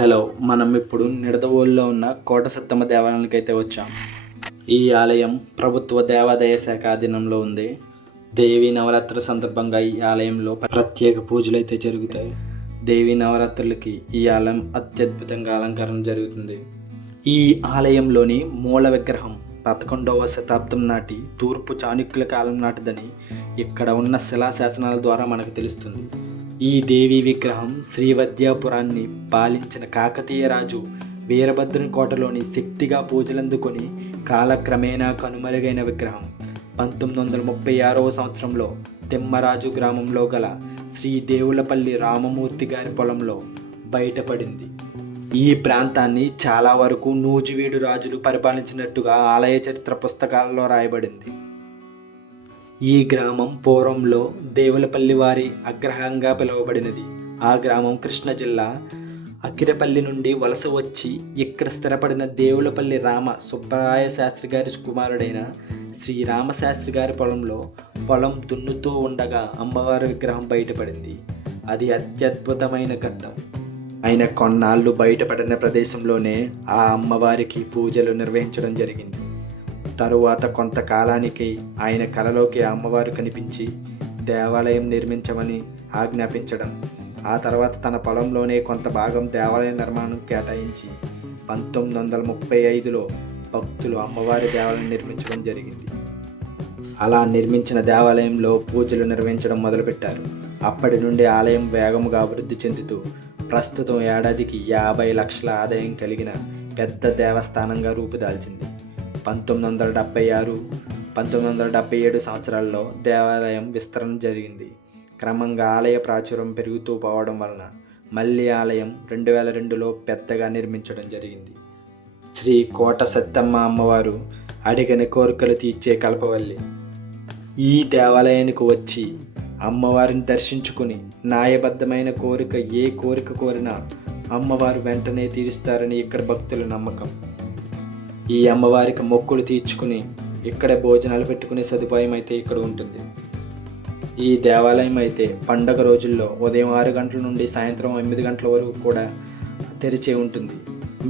Hello, మనం ఇప్పుడు నిడదవోలులో ఉన్న కోట సత్తమ్మ దేవాలయానికి అయితే వచ్చాం. ఈ ఆలయం ప్రభుత్వ దేవాదాయ శాఖ అధీనంలో ఉంది. దేవీ నవరాత్రుల సందర్భంగా ఈ ఆలయంలో ప్రత్యేక పూజలు అయితే జరుగుతాయి. దేవీ నవరాత్రులకి ఈ ఆలయం అత్యద్భుతంగా అలంకరణ జరుగుతుంది. ఈ ఆలయంలోని మూల విగ్రహం 11వ శతాబ్దం నాటి తూర్పు చాణుక్యుల కాలం నాటిదని ఇక్కడ ఉన్న శిలాశాసనాల ద్వారా మనకు తెలుస్తుంది. ఈ దేవి విగ్రహం శ్రీవద్యాపురాన్ని పాలించిన కాకతీయ రాజు వీరభద్రుని కోటలోని శక్తిగా పూజలందుకొని కాలక్రమేణా కనుమరుగైన విగ్రహం 1936వ సంవత్సరంలో తిమ్మరాజు గ్రామంలో గల శ్రీ దేవులపల్లి రామమూర్తి గారి పొలంలో బయటపడింది. ఈ ప్రాంతాన్ని చాలా వరకు నూజివీడు రాజులు పరిపాలించినట్టుగా ఆలయ చరిత్ర పుస్తకాలలో రాయబడింది. ఈ గ్రామం పూర్వంలో దేవులపల్లి వారి అగ్రహంగా పిలువబడినది. ఆ గ్రామం కృష్ణా జిల్లా అకిరపల్లి నుండి వలస వచ్చి ఇక్కడ స్థిరపడిన దేవులపల్లి రామ సుబ్బరాయ శాస్త్రి గారి కుమారుడైన శ్రీరామశాస్త్రి గారి పొలం దున్నుతూ ఉండగా అమ్మవారి విగ్రహం బయటపడింది. అది అత్యద్భుతమైన ఘట్టం. ఆయన కొన్నాళ్ళు బయటపడిన ప్రదేశంలోనే ఆ అమ్మవారికి పూజలు నిర్వహించడం జరిగింది. తరువాత కొంతకాలానికి ఆయన కలలోకి అమ్మవారు కనిపించి దేవాలయం నిర్మించమని ఆజ్ఞాపించడం, ఆ తర్వాత తన పొలంలోనే కొంత భాగం దేవాలయ నిర్మాణం కేటాయించి 1935లో భక్తులు అమ్మవారి దేవాలయం నిర్మించడం జరిగింది. అలా నిర్మించిన దేవాలయంలో పూజలు నిర్వహించడం మొదలుపెట్టారు. అప్పటి నుండి ఆలయం వేగముగా అభివృద్ధి చెందుతూ ప్రస్తుతం ఏడాదికి 50 లక్షల ఆదాయం కలిగిన పెద్ద దేవస్థానంగా రూపుదాల్చింది. 1976, 1977 సంవత్సరాల్లో దేవాలయం విస్తరణ జరిగింది. క్రమంగా ఆలయ ప్రాచుర్యం పెరుగుతూ పోవడం వలన మళ్ళీ ఆలయం 2002లో పెద్దగా నిర్మించడం జరిగింది. శ్రీ కోట సత్తమ్మ అమ్మవారు అడిగని కోరికలు తీర్చే కల్పవల్లి. ఈ దేవాలయానికి వచ్చి అమ్మవారిని దర్శించుకుని న్యాయబద్ధమైన ఏ కోరిక కోరినా అమ్మవారు వెంటనే తీరుస్తారని ఇక్కడ భక్తుల నమ్మకం. ఈ అమ్మవారికి మొక్కులు తీర్చుకుని ఇక్కడే భోజనాలు పెట్టుకునే సదుపాయం అయితే ఇక్కడ ఉంటుంది. ఈ దేవాలయం అయితే పండగ రోజుల్లో ఉదయం 6 గంటల నుండి సాయంత్రం 8 గంటల వరకు కూడా తెరిచే ఉంటుంది.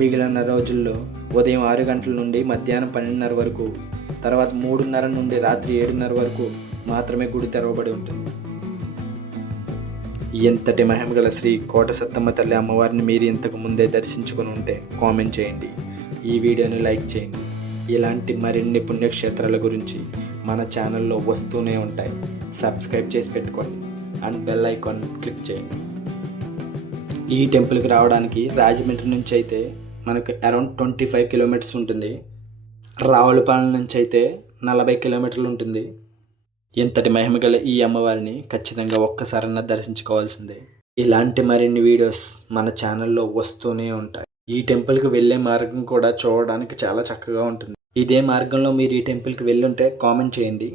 మిగిలిన రోజుల్లో ఉదయం 6 గంటల నుండి మధ్యాహ్నం 12:30 వరకు, తర్వాత 3:30 నుండి రాత్రి 7:30 వరకు మాత్రమే గుడి తెరవబడి ఉంటుంది. ఎంతటి మహిమగల శ్రీ కోట సత్తమ్మ తల్లి అమ్మవారిని మీరు ఇంతకు ముందే దర్శించుకుని ఉంటే కామెంట్ చేయండి. ఈ వీడియోని లైక్ చేయండి. ఇలాంటి మరిన్ని పుణ్యక్షేత్రాల గురించి మన ఛానల్లో వస్తూనే ఉంటాయి. సబ్స్క్రైబ్ చేసి పెట్టుకోండి అండ్ బెల్ ఐకాన్ క్లిక్ చేయండి. ఈ టెంపుల్కి రావడానికి రాజమండ్రి నుంచి అయితే మనకు అరౌండ్ 25 కిలోమీటర్స్ ఉంటుంది. రావులపాలెం నుంచి అయితే 40 కిలోమీటర్లు ఉంటుంది. ఇంతటి మహిమగల ఈ అమ్మవారిని ఖచ్చితంగా ఒక్కసారన్నా దర్శించుకోవాల్సిందే. ఇలాంటి మరిన్ని వీడియోస్ మన ఛానల్లో వస్తూనే ఉంటాయి. ఈ టెంపుల్కి వెళ్ళే మార్గం కూడా చూడడానికి చాలా చక్కగా ఉంటుంది. ఇదే మార్గంలో మీరు ఈ టెంపుల్కి వెళ్ళుంటే కామెంట్ చేయండి.